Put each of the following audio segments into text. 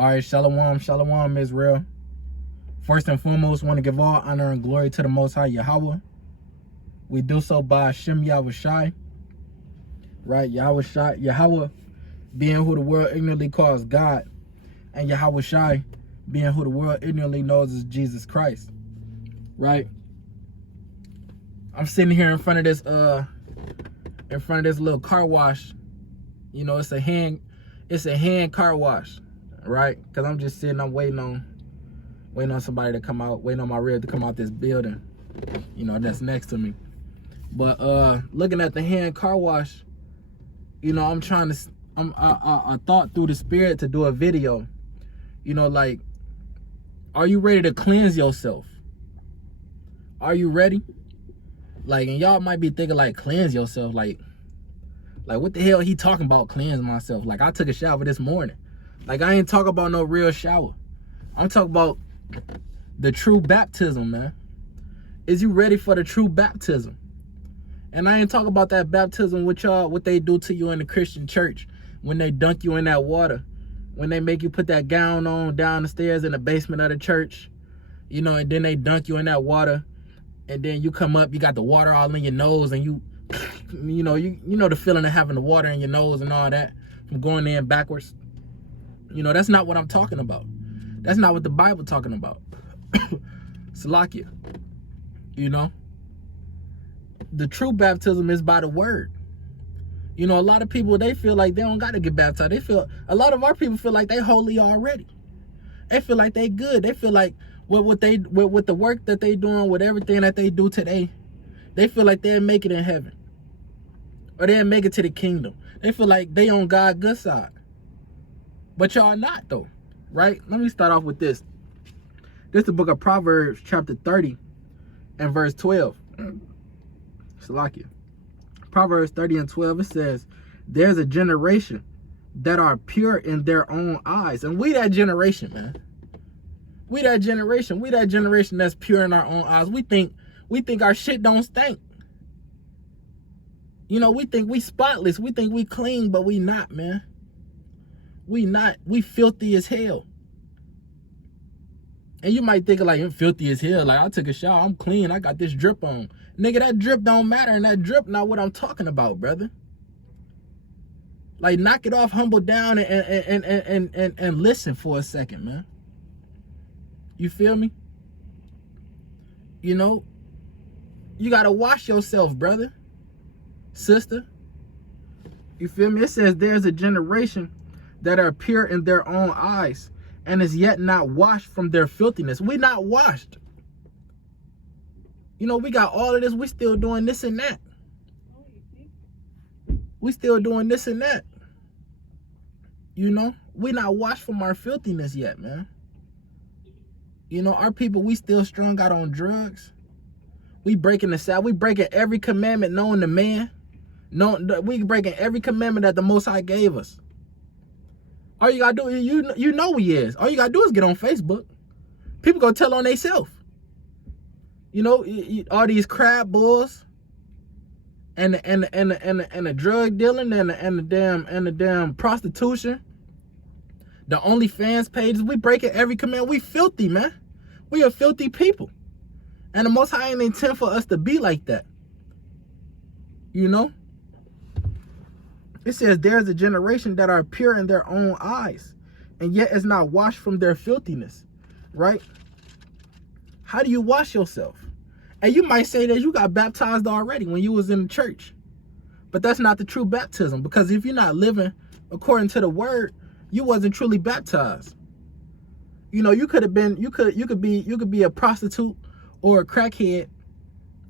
All right, shalom, shalom, Israel. First and foremost, want to give all honor and glory to the Most High Yahweh. We do so by Hashem Yahushai, right? Yahweh being who the world ignorantly calls God, and Yahushai being who the world ignorantly knows as Jesus Christ, right? I'm sitting here in front of this little car wash. You know, it's a hand car wash, right? Because I'm just sitting, I'm waiting on somebody to come out, waiting on my rib to come out this building, you know, that's next to me. But looking at the hand car wash, you know, I thought through the spirit to do a video, you know, like, are you ready to cleanse yourself? Are you ready? Like, and y'all might be thinking, like, cleanse yourself, like what the hell he talking about, cleanse myself? Like, I took a shower this morning. Like, I ain't talking about no real shower. I'm talking about the true baptism, man. Is you ready for the true baptism? And I ain't talking about that baptism with y'all, what they do to you in the Christian church, when they dunk you in that water, when they make you put that gown on down the stairs in the basement of the church, you know, and then they dunk you in that water, and then you come up, you got the water all in your nose, and you know the feeling of having the water in your nose and all that, from going in backwards. You know, that's not what I'm talking about. That's not what the Bible talking about. Salakia. You know, the true baptism is by the word. You know, a lot of people, they feel like they don't got to get baptized. A lot of our people feel like they holy already. They feel like they good. They feel like with the work that they doing, with everything that they do today, they feel like they'll make it in heaven, or they'll make it to the kingdom. They feel like they on God's good side. But y'all not, though, right? Let me start off with this. This is the book of Proverbs, chapter 30 and verse 12. Salakia. Proverbs 30 and 12, it says, there's a generation that are pure in their own eyes. And we that generation, man. We that generation that's pure in our own eyes. We think our shit don't stink. You know, we think we spotless. We think we clean, but we not, man. We not. We filthy as hell. And you might think like, I'm filthy as hell. Like, I took a shower, I'm clean, I got this drip on. Nigga, that drip don't matter, and that drip not what I'm talking about, brother. Like, knock it off, humble down, and listen for a second, man. You feel me? You know, you gotta wash yourself, brother, sister. You feel me? It says there's a generation that are pure in their own eyes, and is yet not washed from their filthiness. We not washed. You know, we got all of this. We still doing this and that. We still doing this and that. You know, we not washed from our filthiness yet, man. You know, our people, we still strung out on drugs. We breaking the Sabbath. We breaking every commandment known to man. We breaking every commandment that the Most High gave us. All you gotta do, you know we is. All you gotta do is get on Facebook. People gonna tell on themselves. You know, all these crab bulls and the drug dealing and the damn prostitution, the OnlyFans pages. We breaking every command. We filthy, man. We are filthy people, and the Most High ain't intend for us to be like that. You know. It says there's a generation that are pure in their own eyes, and yet is not washed from their filthiness, right? How do you wash yourself? And you might say that you got baptized already when you was in the church, but that's not the true baptism, because if you're not living according to the word, you wasn't truly baptized. You know, you could be a prostitute or a crackhead,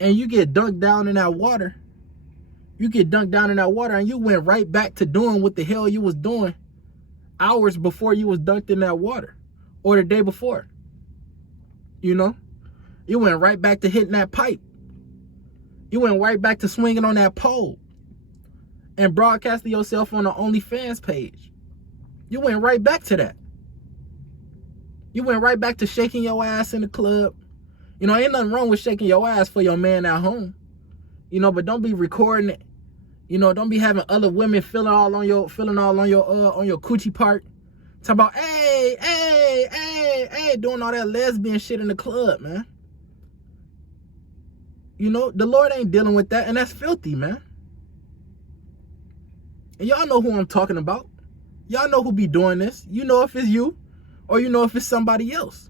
and you get dunked down in that water. You get dunked down in that water, and you went right back to doing what the hell you was doing hours before you was dunked in that water, or the day before. You know, you went right back to hitting that pipe. You went right back to swinging on that pole and broadcasting yourself on the OnlyFans page. You went right back to that. You went right back to shaking your ass in the club. You know, ain't nothing wrong with shaking your ass for your man at home. You know, but don't be recording it. You know, don't be having other women feeling all on your coochie part, Talk about, hey, doing all that lesbian shit in the club, man. You know, the Lord ain't dealing with that, and that's filthy, man. And y'all know who I'm talking about. Y'all know who be doing this. You know if it's you, or you know if it's somebody else.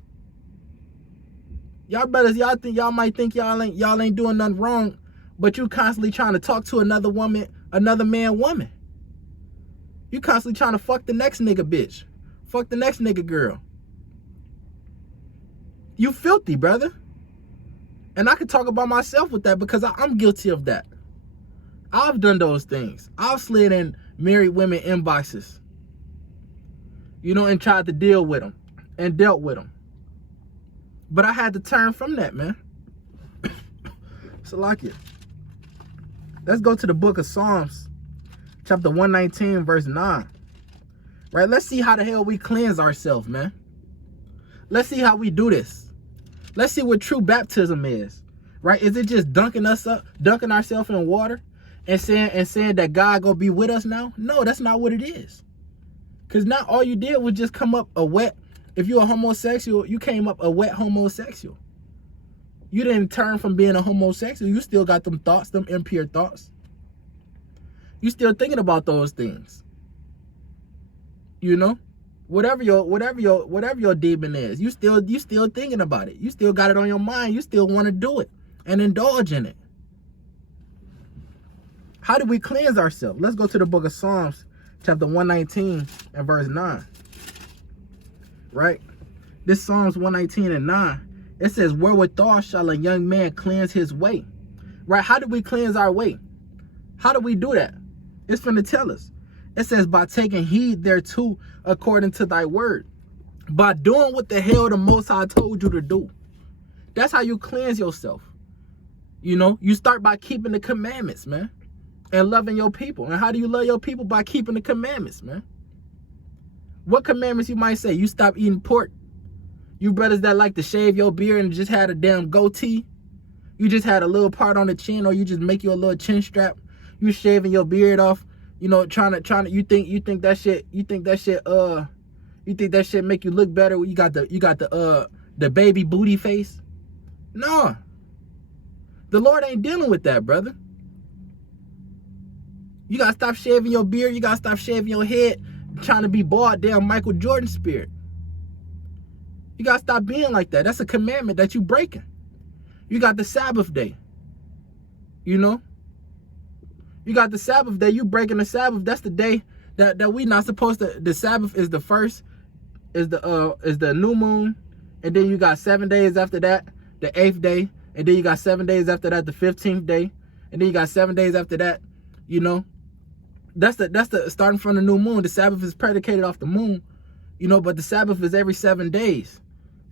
Y'all brothers, y'all might think y'all ain't doing nothing wrong, but you constantly trying to talk to another woman, another woman. You constantly trying to fuck the next nigga bitch. Fuck the next nigga girl. You filthy, brother. And I can talk about myself with that because I'm guilty of that. I've done those things. I've slid in married women inboxes, you know, and tried to deal with them and dealt with them. But I had to turn from that, man. So like it. Let's go to the book of Psalms, chapter 119, verse 9. Right? Let's see how the hell we cleanse ourselves, man. Let's see how we do this. Let's see what true baptism is. Right? Is it just dunking ourselves in water and saying that God gonna be with us now? No, that's not what it is. Because now all you did was just come up a wet, if you're a homosexual, you came up a wet homosexual. You didn't turn from being a homosexual. You still got them thoughts, them impure thoughts. You still thinking about those things. You know? Whatever your demon is, you still thinking about it. You still got it on your mind. You still want to do it and indulge in it. How do we cleanse ourselves? Let's go to the book of Psalms, chapter 119 and verse 9. Right? This Psalms 119 and 9. It says, wherewithal shall a young man cleanse his way? Right? How do we cleanse our way? How do we do that? It's finna tell us. It says, by taking heed thereto according to thy word. By doing what the hell the Most High told you to do. That's how you cleanse yourself. You know, you start by keeping the commandments, man. And loving your people. And how do you love your people? By keeping the commandments, man. What commandments you might say? You stop eating pork. You brothers that like to shave your beard and just had a damn goatee. You just had a little part on the chin, or you just make you a little chin strap. You shaving your beard off, you know, trying to you think that shit make you look better. You got the baby booty face. No. The Lord ain't dealing with that, brother. You gotta stop shaving your beard, you gotta stop shaving your head, trying to be bald, damn Michael Jordan spirit. You gotta stop being like that. That's a commandment that you breaking. You got the Sabbath day. You know? You got the Sabbath day. You breaking the Sabbath. That's the day that we not supposed to. The Sabbath is the first, is the new moon, and then you got 7 days after that, the 8th day, and then you got 7 days after that, the 15th day, and then you got 7 days after that. You know, that's the starting from the new moon. The Sabbath is predicated off the moon. You know, but the Sabbath is every 7 days.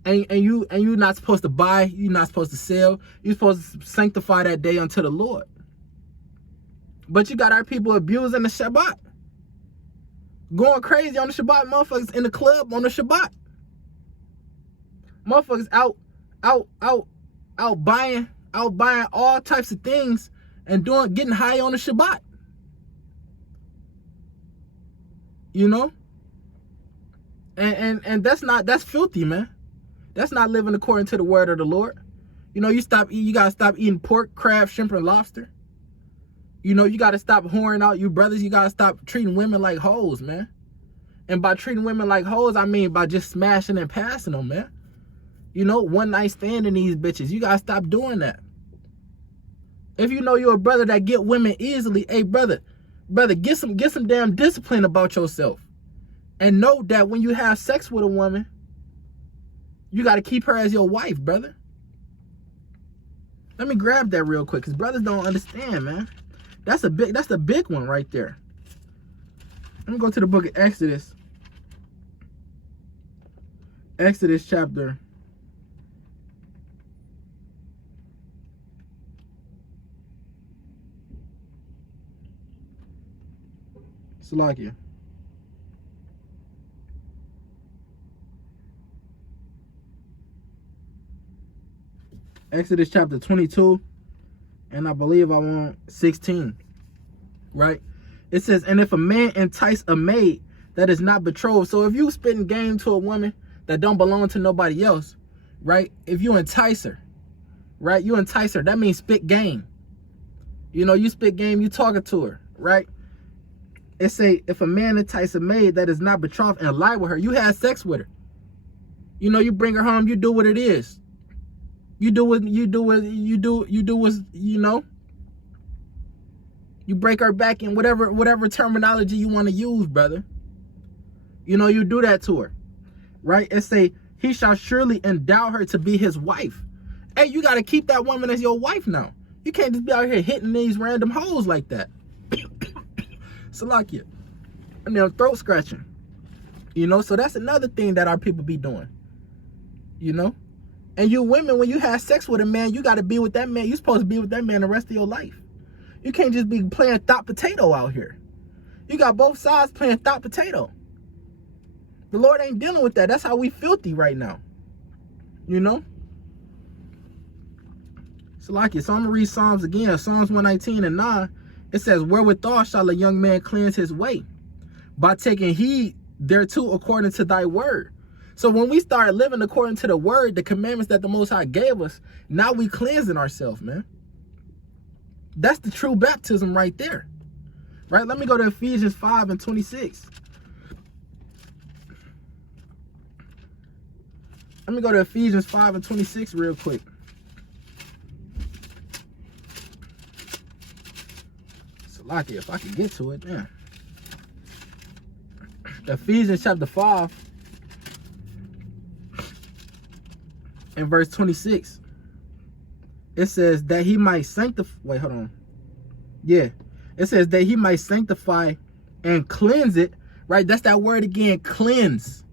And you're not supposed to buy, you're not supposed to sell, you're supposed to sanctify that day unto the Lord. But you got our people abusing the Shabbat. Going crazy on the Shabbat, motherfuckers in the club on the Shabbat. Motherfuckers out buying all types of things and getting high on the Shabbat. You know? And that's filthy, man. That's not living according to the word of the Lord. You know, you gotta stop eating pork, crab, shrimp, and lobster. You know, you gotta stop whoring out you brothers. You gotta stop treating women like hoes, man. And by treating women like hoes, I mean by just smashing and passing them, man. You know, one night standing these bitches. You gotta stop doing that. If you know you're a brother that get women easily, hey brother, get some damn discipline about yourself. And know that when you have sex with a woman, you got to keep her as your wife, brother. Let me grab that real quick, because brothers don't understand, man. That's the big one right there. Let me go to the book of Exodus. Exodus chapter 22, and I believe I want 16, right? It says, and if a man entice a maid that is not betrothed. So if you spitting game to a woman that don't belong to nobody else, right? If you entice her, right? You entice her. That means spit game. You know, you spit game, you talking to her, right? It say, if a man entice a maid that is not betrothed and lie with her, you had sex with her. You know, you bring her home, you do what it is. You do what, you know, you break her back in whatever terminology you want to use, brother. You know, you do that to her, right? It say, he shall surely endow her to be his wife. Hey, you got to keep that woman as your wife now. You can't just be out here hitting these random hoes like that. Salakia. And then throat scratching. You know, so that's another thing that our people be doing. You know? And you women, when you have sex with a man, you got to be with that man. You're supposed to be with that man the rest of your life. You can't just be playing thought potato out here. You got both sides playing thought potato. The Lord ain't dealing with that. That's how we filthy right now. You know? Salakia. So I'm going to read Psalms again. Psalms 119:9. It says, wherewithal shall a young man cleanse his way? By taking heed thereto according to thy word. So when we start living according to the word, the commandments that the Most High gave us, now we cleansing ourselves, man. That's the true baptism right there. Right? Let me go to Ephesians 5:26. Let me go to Ephesians 5:26 real quick. Lucky if I can get to it, man. Ephesians chapter 5 and verse 26. It says that he might sanctify. Wait, hold on. Yeah. It says that he might sanctify and cleanse it. Right? That's that word again, cleanse.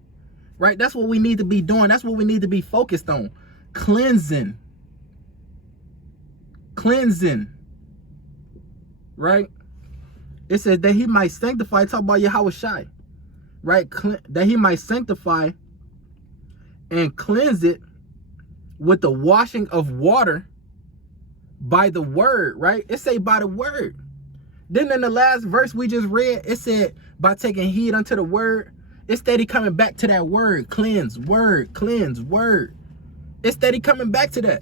Right? That's what we need to be doing. That's what we need to be focused on. Cleansing. Cleansing. Right? It says that he might sanctify, talk about Yahweh Shai, right? That he might sanctify and cleanse it with the washing of water by the word, right? It say by the word. Then in the last verse we just read, it said by taking heed unto the word. It's steady coming back to that word, cleanse, word, cleanse, word. It's steady coming back to that.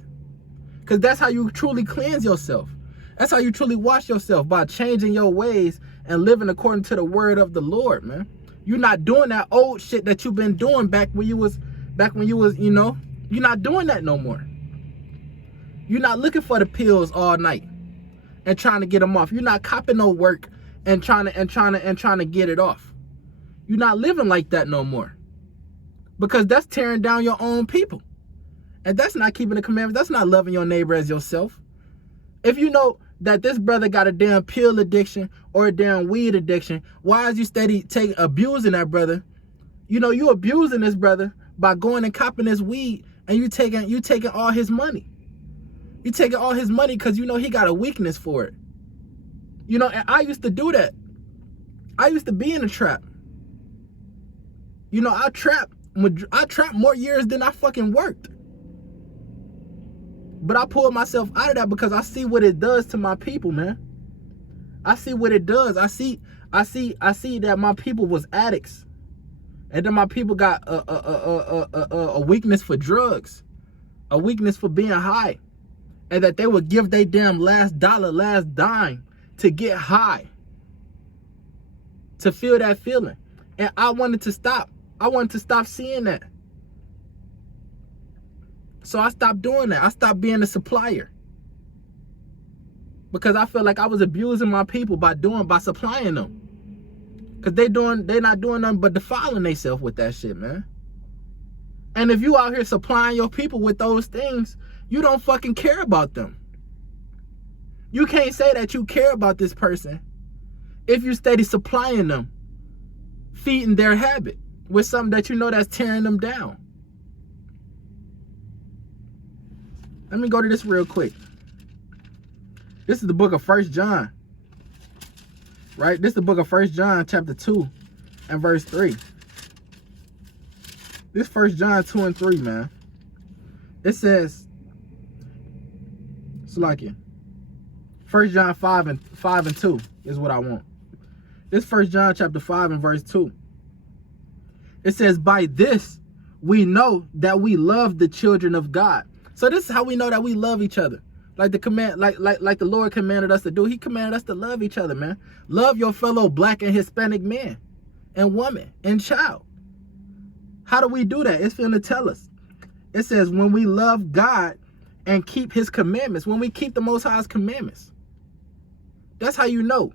Because that's how you truly cleanse yourself. That's how you truly wash yourself, by changing your ways and living according to the word of the Lord, man. You're not doing that old shit that you've been doing back when you was, you know, you're not doing that no more. You're not looking for the pills all night and trying to get them off. You're not copping no work and trying to get it off. You're not living like that no more. Because that's tearing down your own people. And that's not keeping the commandments. That's not loving your neighbor as yourself. If you know that this brother got a damn pill addiction or a damn weed addiction, why is you steady abusing that brother? You know, you abusing this brother by going and copping his weed, and you taking all his money. You taking all his money because you know he got a weakness for it. You know, and I used to do that. I used to be in a trap. You know, I trapped more years than I fucking worked. But I pulled myself out of that because I see what it does to my people, man. I see what it does. I see that my people was addicts. And then my people got a weakness for drugs, a weakness for being high. And that they would give their damn last dollar, last dime to get high, to feel that feeling. And I wanted to stop. I wanted to stop seeing that. So I stopped doing that. I stopped being a supplier. Because I felt like I was abusing my people by supplying them. Because they not doing nothing but defiling themselves with that shit, man. And if you out here supplying your people with those things, you don't fucking care about them. You can't say that you care about this person if you steady supplying them, feeding their habit with something that you know that's tearing them down. Let me go to this real quick. This is the book of 1 John. Right? This is the book of 1 John chapter 2 and verse 3. This 1 John 2 and 3, man. It says, it's like it. 1 John 5 and 2 is what I want. This 1 John chapter 5 and verse 2. It says, by this we know that we love the children of God. So this is how we know that we love each other. Like the Lord commanded us to do. He commanded us to love each other, man. Love your fellow black and Hispanic man and woman and child. How do we do that? It's going to tell us. It says, when we love God and keep his commandments, when we keep the Most High's commandments, that's how you know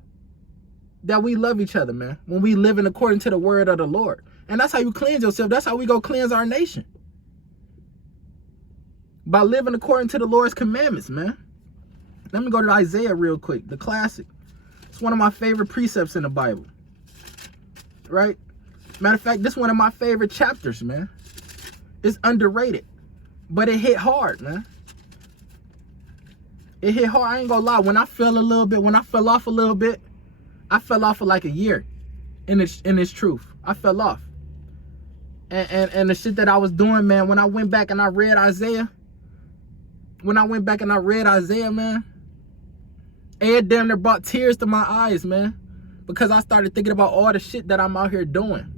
that we love each other, man. When we live in according to the word of the Lord. And that's how you cleanse yourself. That's how we go cleanse our nation. By living according to the Lord's commandments, man. Let me go to Isaiah real quick, the classic. It's one of my favorite precepts in the Bible. Right? Matter of fact, this is one of my favorite chapters, man. It's underrated, but it hit hard, man. It hit hard. I ain't gonna lie. When I fell off a little bit, I fell off for like a year in this truth. I fell off. And the shit that I was doing, man, when I went back and I read Isaiah, man, it damn near brought tears to my eyes, man. Because I started thinking about all the shit that I'm out here doing.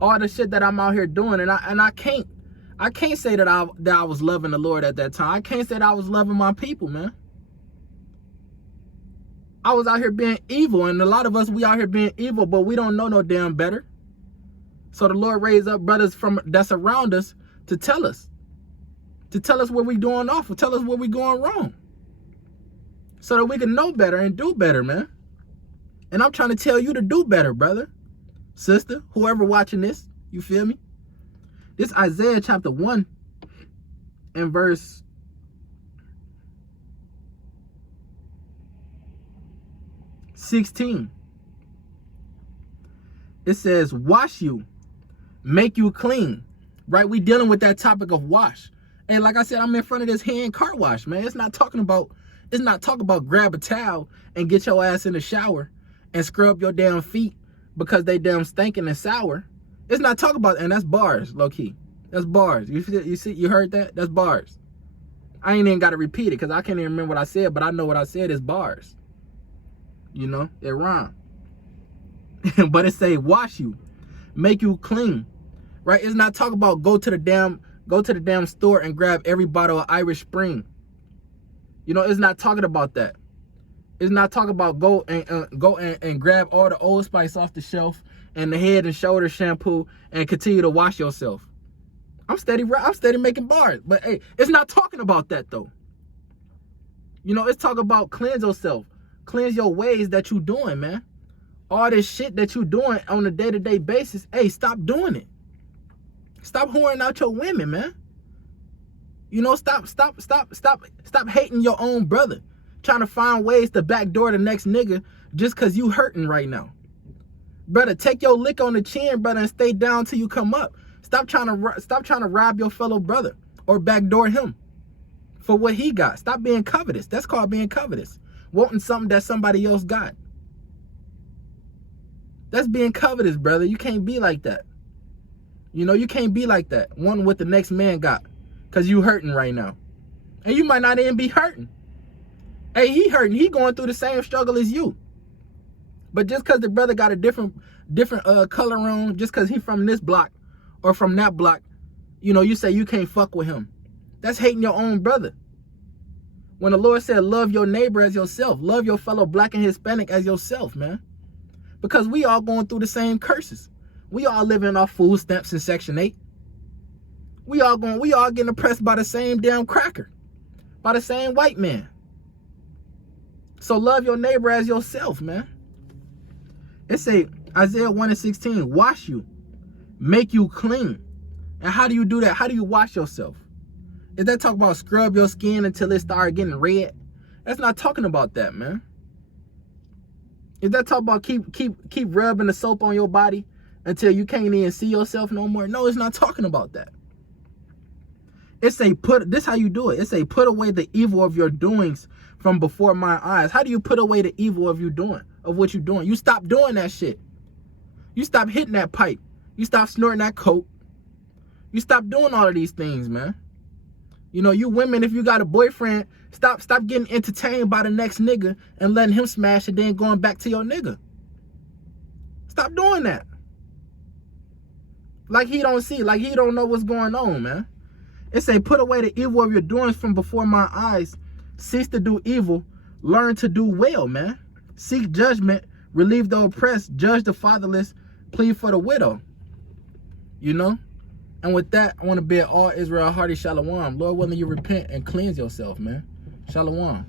All the shit that I'm out here doing. And I can't say that I was loving the Lord at that time. I can't say that I was loving my people, man. I was out here being evil, and a lot of us, we out here being evil, but we don't know no damn better. So the Lord raised up brothers that's around us to tell us what we doing off, or tell us what we going wrong, so that we can know better and do better, man. And I'm trying to tell you to do better, brother, sister, whoever watching this, you feel me? This Isaiah chapter 1 and verse 16. It says, wash you, make you clean. Right? We dealing with that topic of wash. And like I said, I'm in front of this hand car wash, man. It's not talking about grab a towel and get your ass in the shower and scrub your damn feet because they damn stinking and sour. It's not talking about, and that's bars, low key. That's bars. You see, you heard that? That's bars. I ain't even got to repeat it because I can't even remember what I said, but I know what I said is bars. You know, it rhymes. But it say wash you, make you clean. Right? It's not talking about go to the damn store and grab every bottle of Irish Spring. You know, it's not talking about that. It's not talking about go and grab all the Old Spice off the shelf and the Head and Shoulder shampoo and continue to wash yourself. I'm steady making bars, but hey, it's not talking about that though. You know, it's talking about cleanse yourself, cleanse your ways that you doing, man. All this shit that you doing on a day-to-day basis, hey, stop doing it. Stop whoring out your women, man. You know, stop hating your own brother. Trying to find ways to backdoor the next nigga just because you hurting right now. Brother, take your lick on the chin, brother, and stay down till you come up. Stop trying to rob your fellow brother or backdoor him for what he got. Stop being covetous. That's called being covetous. Wanting something that somebody else got. That's being covetous, brother. You can't be like that. You know, you can't be like that. Wanting what the next man got because you hurting right now. And you might not even be hurting. Hey, he hurting. He going through the same struggle as you. But just because the brother got a different color on, just because he from this block or from that block, you know, you say you can't fuck with him. That's hating your own brother. When the Lord said, love your neighbor as yourself, love your fellow black and Hispanic as yourself, man. Because we all going through the same curses. We all living off food stamps in Section 8. We all getting oppressed by the same damn cracker, by the same white man. So love your neighbor as yourself, man. It say, Isaiah 1 and 16, wash you, make you clean. And how do you do that? How do you wash yourself? Is that talking about scrub your skin until it start getting red? That's not talking about that, man. Is that talking about keep rubbing the soap on your body until you can't even see yourself no more? No, it's not talking about that. It say this how you do it. It say put away the evil of your doings from before my eyes. How do you put away the evil of what you're doing? You stop doing that shit. You stop hitting that pipe. You stop snorting that coke. You stop doing all of these things, man. You know, you women, if you got a boyfriend, stop getting entertained by the next nigga and letting him smash and then going back to your nigga. Stop doing that. Like he don't see, like he don't know what's going on, man. It say, put away the evil of your doings from before my eyes. Cease to do evil. Learn to do well, man. Seek judgment. Relieve the oppressed. Judge the fatherless. Plead for the widow. You know? And with that, I want to bid all Israel hearty shalom. Lord willing, you repent and cleanse yourself, man. Shalom.